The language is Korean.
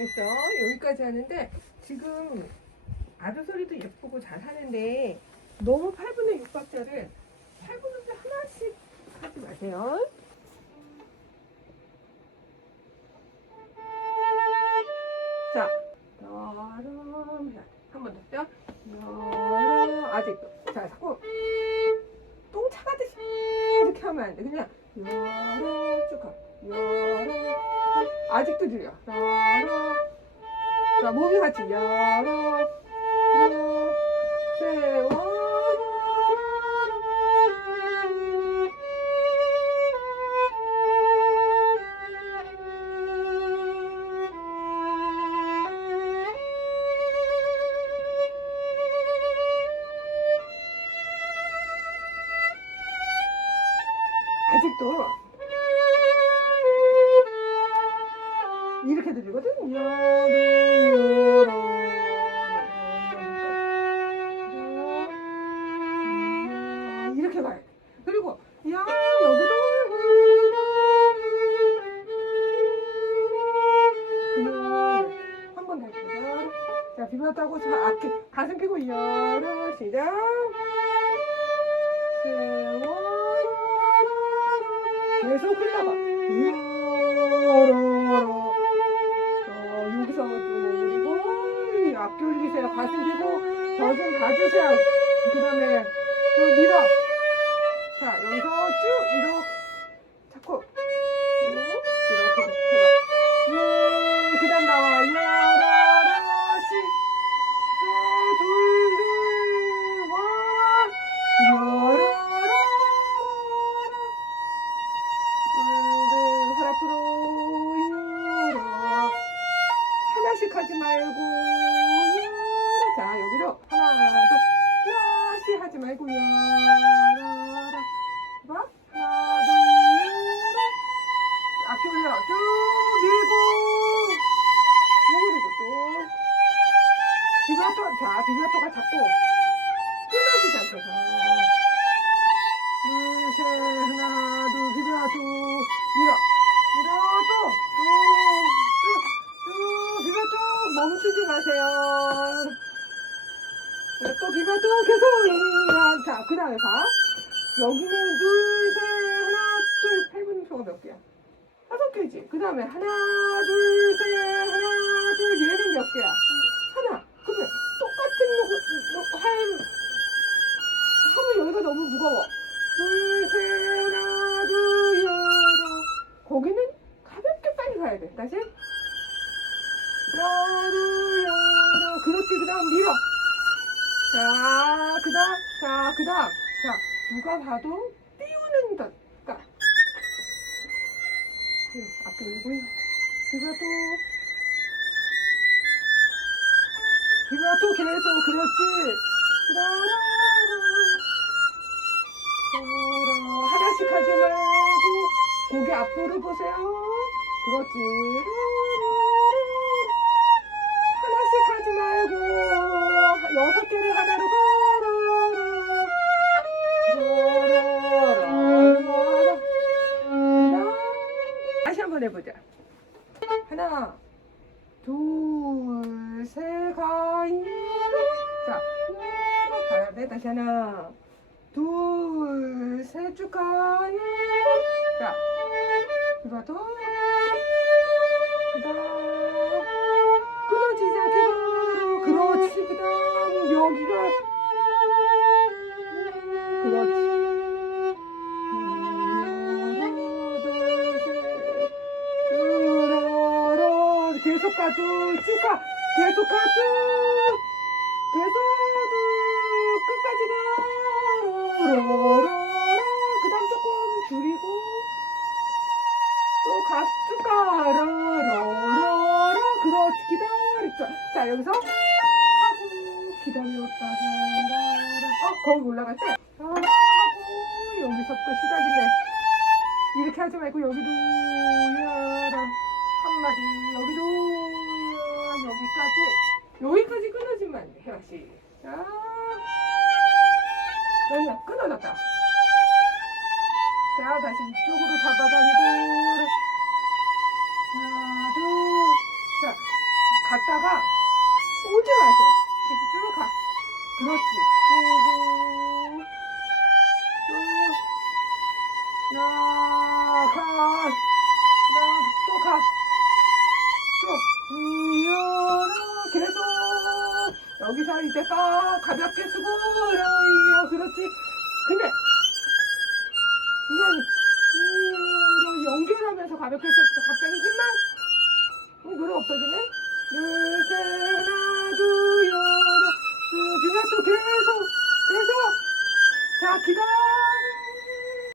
됐어. 여기까지 하는데 지금 아주 소리도 예쁘고 잘 하는데 너무 8분의 6박자를 8분의 하나씩 하지 마세요. 자, 여름 한번 더 죠. 여름 아직도 자 자꾸 똥 차가듯이 이렇게 하면 안 돼. 그냥 여름 쭉 아직도 들려. 여름 자 몸이 같이 여름 세월 아직도 이렇게 들리거든. 이렇게 가야 돼. 그리고 야 여기도 한번 다시 보자. 자 비벼다고 자 앞에 가슴 펴고 여름 시작. 세월 계속 흘러가. 요로 앞뒤 올리세요. 가슴 펴고 저좀 봐주세요. 그 다음에 또 밀어. 자 여기서 쭉 이렇게 비브라토 자 비브라토가 자꾸 끊어지지 않게 둘셋 하나 둘 비브라토 밀어 밀어 또또쭉쭉 비브라토. 멈추지 마세요. 네, 또 비브라토 계속 자 그 다음에 봐. 여기는 둘 셋 하나 둘. 8분 표가 몇 개야? 다섯 개지. 그 다음에 하나 둘 셋 하나 둘. 얘는 몇 개야? 하나. 그러면 할, 하면 여기가 너무 무거워 둘 열어 거기는 가볍게 빨리 가야 돼 다시 열어 그렇지 그 다음 밀어 자, 그 다음, 자, 그 다음. 자, 누가 봐도 띄우는 것. 그니까. 앞에 올리고요. 비가 또. 비가 또 계속, 그렇지. 라라라. 라라. 하나씩 하지 말고, 고개 앞으로 보세요. 그렇지. 하나씩 하지 말고 여섯 개를 하나로 걸어 다시 한번 해보자 하나 둘 셋 가이. 자 가야 돼 다시 하나. 둘 셋 쭉 가이 가도 쭉가 계속 가도 계속 끝까지 가. 으라라 그다음 조금 줄이고 또 가쭉 가라라라 그렇지 기다렸죠. 자 여기서 하고 기다렸다 라라 어 거기 올라갈 때 아, 하고 여기서부터 시작이네 이렇게 하지 말고 여기도 야라. 한마디 여기도. 야 여기까지 여기까지 끊어지면 안 돼. 해봐 시작. 아니야 끊어졌다. 자 다시 이쪽으로 잡아당기고 하나 둘자 갔다가 오지 마세요. 쭉 가. 그렇지. 오고 쭉 나가. 가볍게 수고라이야. 그렇지. 근데. 이런, 이어라. 연결하면서 가볍게 했었어. 갑자기 힘만. 어, 노래 없어지네? 둘, 셋, 하나, 둘, 열어. 두, 비가 또 계속, 계속. 자, 기다려.